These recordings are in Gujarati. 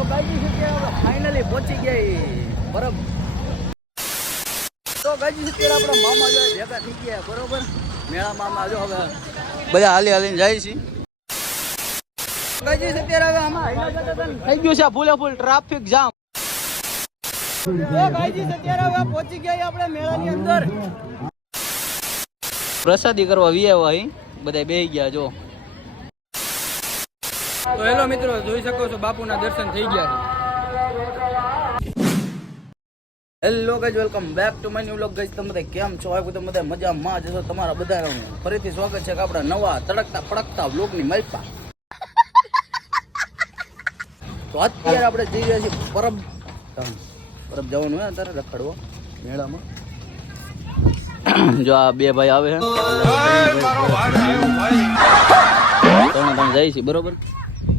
તો ગાજી છે આપણે ફાઇનલી પહોંચી ગયા બરાબર. તો ગાજી છે આપણે મામા જો ભેગા થઈ ગયા બરોબર. મેળા મામા જો હવે બધા હાલી હાલીને જાય છે. ગાજી છે હવે આમાં થઈ ગયું છે ફૂલે ફૂલ ટ્રાફિક જામ. તો ગાજી છે હવે પહોંચી ગયા આપણે મેળાની અંદર. પ્રસાદી કરવા વિયા અહીં બધા બેસી ગયા જો. તો હેલો મિત્રો, જોઈ શકો છો બાપુના દર્શન થઈ ગયા. Hello guys, welcome back to my new vlog. Guys તમે બધા કેમ છો? આ બધા બધા મજામાં જશો. તમારા બધા ફરીથી સ્વાગત છે કે આપણા નવા તડકતા પડકતા વ્લોગની માલપા. તો અત્યારે આપણે જઈ રહ્યા છીએ પરબ જવાનું હોય અત્યારે રખડવો મેળામાં. જો આ બે ભાઈ આવે છે તમે જાય છે બરોબર.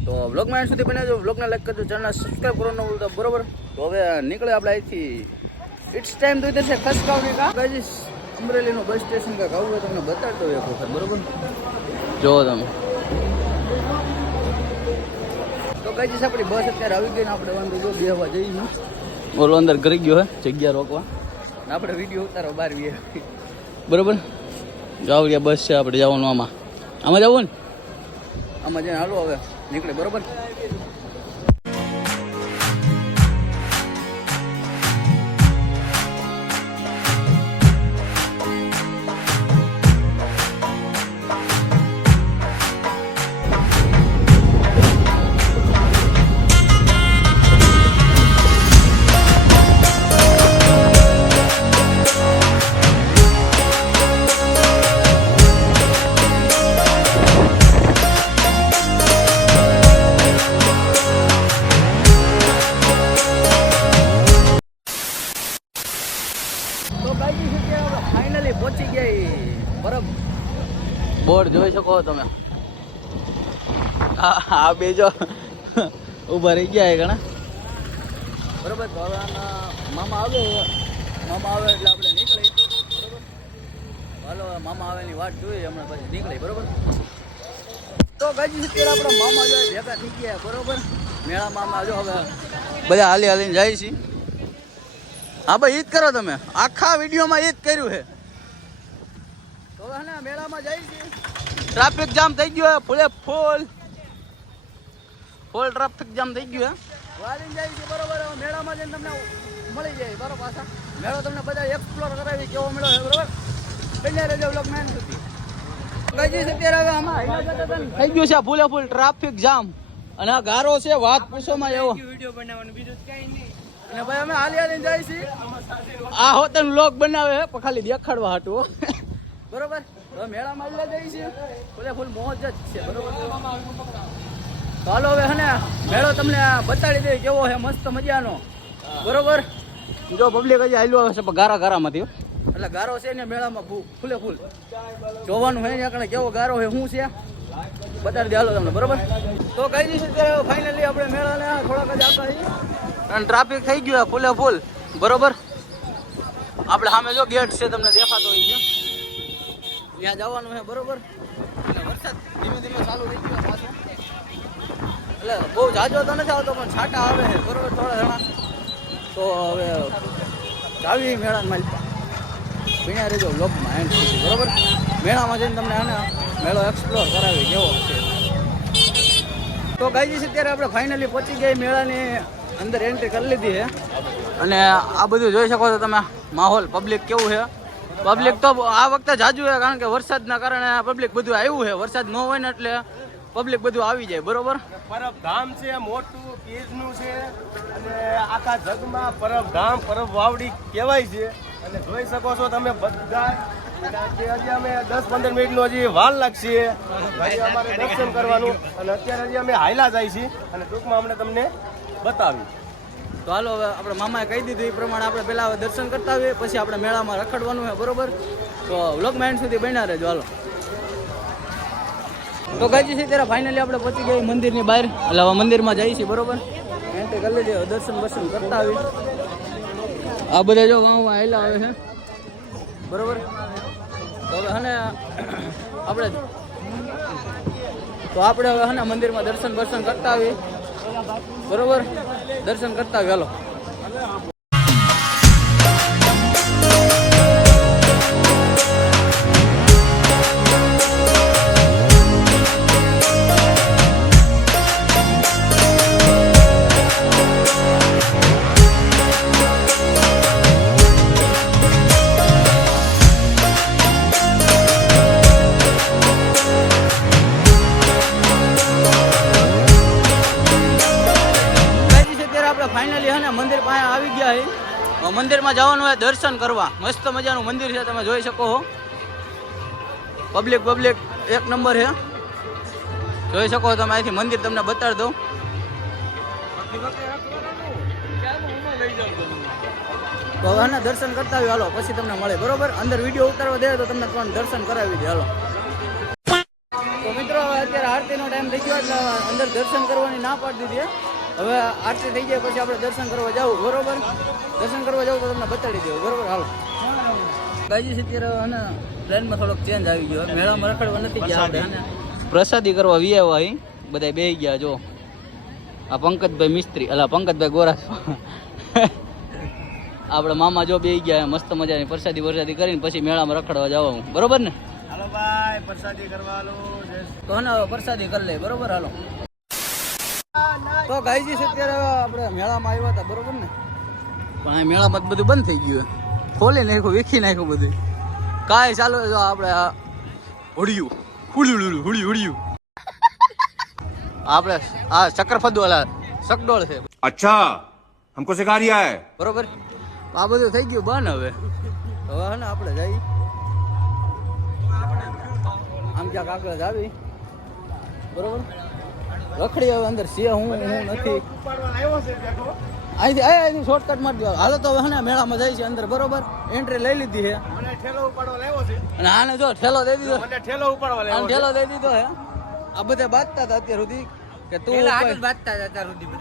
તો વ્લોગમાં એન્ડ સુધી બનાવજો, વ્લોગને લાઈક કરજો, ચેનલ સબસ્ક્રાઈબ કરવાનું ભૂલતા બરોબર. તો હવે નીકળે આપણે અહીંથી. ઇટ્સ ટાઈમ તો ઇધર છે ખસકાવની કા ગાઈસ. અમરેલીનું બસ સ્ટેશન કાંક આવું હોય તમને બતાડતો એક વખત બરોબર. જો તમે તો ગાઈસ આપણી બસ અત્યારે આવી ગઈ ને આપણે વાંધો જો બેહવા જઈએ. ઓલો અંદર કરી ગયો હે જગ્યા રોકવા ને આપણે વિડીયો ઉતારો બહાર વીએ બરોબર. ગાવડિયા બસ છે આપણે જવાનું. આમાં જવું ને આમાં જઈને હાલો હવે નીકળે બરોબર. ફાઇનલી પહોંચી ગયા બરાબર. બોર્ડ જોઈ શકો તમે. આ બે જો ઉભા રહી ગયા ઘણા બરોબર. મામા આવે એટલે આપણે નીકળી બરોબર. હાલો મામા આવેની વાટ જોઈએ હમણાં પછી નીકળી બરોબર. તો ગાજી અત્યારે આપણા મામા જો ભેગા થઈ ગયા બરોબર. મેળા મામા જો હવે બધા હાલી હાલીને જાય છે. હા ભાઈ ઈ જ કરો તમે, આખા વિડીયોમાં ઈ જ કર્યું છે. તો હે મેળામાં જાય છે. ટ્રાફિક જામ થઈ ગયો ફૂલે ફૂલ ટ્રાફિક જામ થઈ ગયું હે. વાલીને જાય છે બરોબર. મેળામાં જઈને તમને મળી જાય બરોબર. પાછા મેળો તમને બધા એક્સપ્લોર કરાવી કેવો મેળો છે બરોબર. પહેલા રેજો વ્લોગ મેન સુધી ગઈ છે અત્યારે હવે આમાં થઈ ગયું છે ફૂલે ફૂલ ટ્રાફિક જામ. અને આ ગારો છે વાત પૂછોમાં એવો વિડીયો બનાવવાનું બીજું કઈ નહીં. અને ભાઈ અમે હાલી હાલીને જાય છીએ. આ હોતન વ્લોગ બનાવે છે પણ ખાલી દેખાડવા હાટું બરોબર. તો મેળામાં હાલ્યા જાય છે ફૂલે ફૂલ મોજ જ છે બરોબર. તો હાલો હવે હે ને મેળો તમને બતાડી દે કેવો છે મસ્ત મજાનો બરોબર. જો પબ્લિક હજી હાલ્યો આવે છે પણ ગારામાંથી એટલે ગારો છે ને મેળામાં ફૂલે ફૂલ જોવાનું હોય ને આપણે કેવો ગારો છે શું છે બતાડી દે હાલો તમને બરોબર. તો કઈ દિવસ અત્યારે ફાઇનલી આપણે મેળાને થોડાક જ આવતા અને ટ્રાફિક થઈ ગયું ફૂલે ફૂલ બરોબર. આપણે સામે જો ગેટ છે તમને દેખાતો હોય છે ત્યાં જવાનું છે બરોબર. અને વરસાદ ધીમે ધીમે ચાલુ થઈ ગયો પાછો. એટલે બહુ જાજો તો નથી આવતો પણ છાંટા આવે છે બરોબર થોડા ઘણા. તો હવે જાવી મેળામાં માલપા ભીણા રહેજો વ્લોગમાં એન્ડ સુધી બરોબર. મેળામાં જઈને તમને આને મેળો એક્સપ્લોર કરાવી કેવો છે. તો ગાઈજી છે અત્યારે આપણે ફાઇનલી પહોંચી ગયા મેળાની અંદર એન્ટ્રી કરી લીધી છે. અને આ બધું જોઈ શકો છો તમે માહોલ પબ્લિક કેવું છે. પબ્લિક તો આ વખતે જાજુ છે કારણ કે વરસાદના કારણે પબ્લિક બધું આવ્યું છે. વરસાદ ન હોય ને એટલે પબ્લિક બધું આવી જાય બરોબર. પરબ ધામ છે મોટું પીરનું છે અને આખા જગમાં પરબ ધામ પરબ વાવડી કહેવાય છે. અને જોઈ શકો છો તમે બધા હજી અમે 10-15 મિનિટનો હજી વાર લાગશે હજી અમારે દર્શન કરવાનું. અને અત્યારે હજી અમે હાયલા જાય છીએ અને ટૂંકમાં અમને તમને બતાવી. તો હાલો હવે આપણે મામાએ કહી દીધું એ પ્રમાણે આપણે પહેલાં હવે દર્શન કરતા હોઈએ પછી આપણે મેળામાં રખડવાનું છે બરોબર. તો વ્લોગમાં એન્ડ સુધી બન્યા રહેજો હાલો. તો ગાજી છે ત્યારે ફાઇનલી આપણે પહોંચી ગયા મંદિરની બહાર. એટલે હવે મંદિરમાં જઈએ છીએ બરોબર. એન્ટ્રી કરી લીધી દર્શન કરતા આવી. આ બધા જો ગામમાં આવેલા આવે છે બરોબર. તો હવે હને આપણે હવે હને મંદિરમાં દર્શન કરતા આવીએ. બરોબર દર્શન કરતા ચાલો. ફાઇનલી હે ને મંદિર પાસે આવી ગયા છે. મંદિરમાં જવાનું હોય દર્શન કરવા. મસ્ત મજાનું મંદિર છે, તમે જોઈ શકો છો. પબ્લિક એક નંબર છે, જોઈ શકો છો તમે. અહીંથી મંદિર તમને બતાડી દઉં. તો હવે ને દર્શન કરતા આવ્યો હાલો, પછી તમને મળે બરોબર. અંદર વિડીયો ઉતારવા દે તો તમને ત્રણ દર્શન કરાવી દે હાલો. તો મિત્રો અત્યારે આરતીનો ટાઈમ થઈ ગયો એટલે અંદર દર્શન કરવાની ના પાડી દીધી. હવે આરતી થઈ જાય પછી આપણે દર્શન કરવા જવું બરોબર. દર્શન કરવા જવું તો તમને બતાડી દેવું બરોબર હાલો. ગાજી છે અત્યારે અને ટ્રેનમાં થોડોક ચેન્જ આવી ગયો. મેળામાં રખડવા નથી ગયા આપણે. પ્રસાદી કરવા વી આવ્યા અહીં બધા બેસી ગયા. જો આ પંકજભાઈ મિસ્ત્રી અલા પંકજભાઈ ગોરા આપણે મામા જો બેસી ગયા મસ્ત મજાની પ્રસાદી કરીને પછી મેળામાં રખડવા જવાનું બરોબર ને. હાલો ભાઈ પ્રસાદી કરવા હાલો. તો ને હવે પ્રસાદી કરી લે બરોબર હાલો. તો ગાયજી છે અત્યારે આપણે મેળામાં આવ્યા હતા બરોબર ને, પણ આ મેળામાં બધું બંધ થઈ ગયું. ખોલી નાખ્યું, વીખી નાખ્યું બધું. કાંઈ ચાલુ જો આપણે હુડિયું આપણે આ ચક્રફદ વાળા શકડોળ છે. अच्छा हमको सिखा रिया है બરોબર. આ બધું થઈ ગયું બંધ. હવે હે ને આપણે જઈ આમ ક્યાંક આગળ જ આવી બરોબર. રખડી હવે અંદર છે હું નથી. અહીંથી શોર્ટકટ મારી દો હાલો. તો હવે ને મેળામાં જાય છે અંદર બરોબર. એન્ટ્રી લઈ લીધી છે અને આને જો ઠેલો દઈ દીધો. ઠેલો દઈ દીધો હે. આ બધા બાંધતા હતા અત્યાર સુધી કે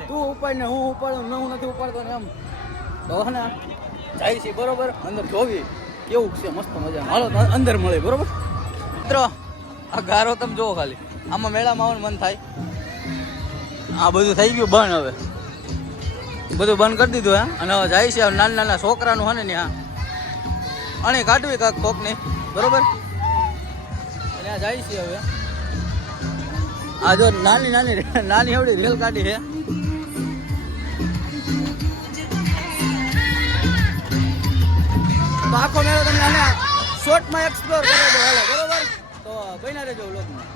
તું ઉપાડ ને હું ઉપાડું હું નથી ઉપાડતો ને એમ. તો હે ને જાય છે બરોબર. અંદર જોવી કેવું છે મસ્ત મજા. હાલો અંદર મળે બરોબર. મિત્રો આ ગારો તમે જોવો ખાલી. આમાં મેળામાં આવવાનું મન થાય. આ બધું થઈ ગયું બંધ. હવે બધું બંધ કરી દીધું હે. અને હવે જાય છે નાના છોકરાનું હે ને ત્યાં અને કાઢવી કાંક કોકની બરોબર. અને આ જાય છે હવે. આ જો નાની એવડી રેલ ગાડી છે. તો આખો મેળો તમને આને શોર્ટમાં એક્સપ્લોર કરી દો હાલો બરોબર. તો બન્યા રહેજો વ્લોગમાં.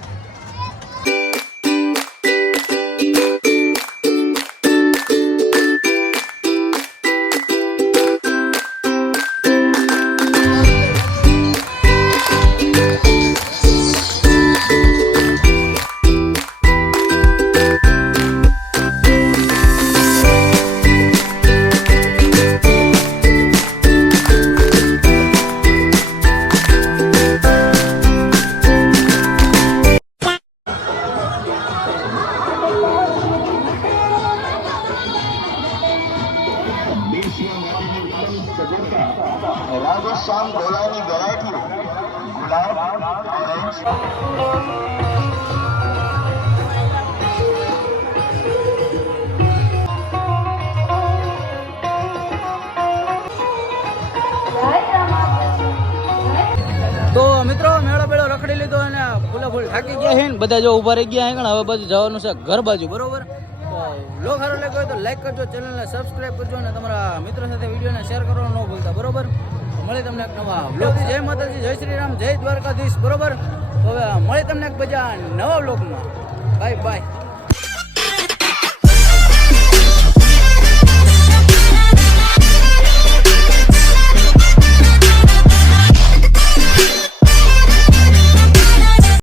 राधेश्याम गोलानी वैरायटी गुलाब ऑरेंज તો મિત્રો મેળો બેળો રખડી લીધો અને ફૂલ થાકી ગયા છે ને બધા જો ઉભા રહી ગયા છે. હવે બધું જવાનું છે ઘર બાજુ બરોબર. તો બ્લોગ સારો લાગ્યો હોય તો લાઈક કરજો, ચેનલને સબસ્ક્રાઈબ કરજો અને તમારા મિત્રો સાથે વિડીયોને શેર કરવાનું ન ભૂલતા બરોબર. મળે તમને એક નવા બ્લોગ. જય માતાજી, જય શ્રી રામ, જય દ્વારકાધીશ બરોબર. તો હવે મળે તમને એક બીજા નવા બ્લોગમાં. Bye bye.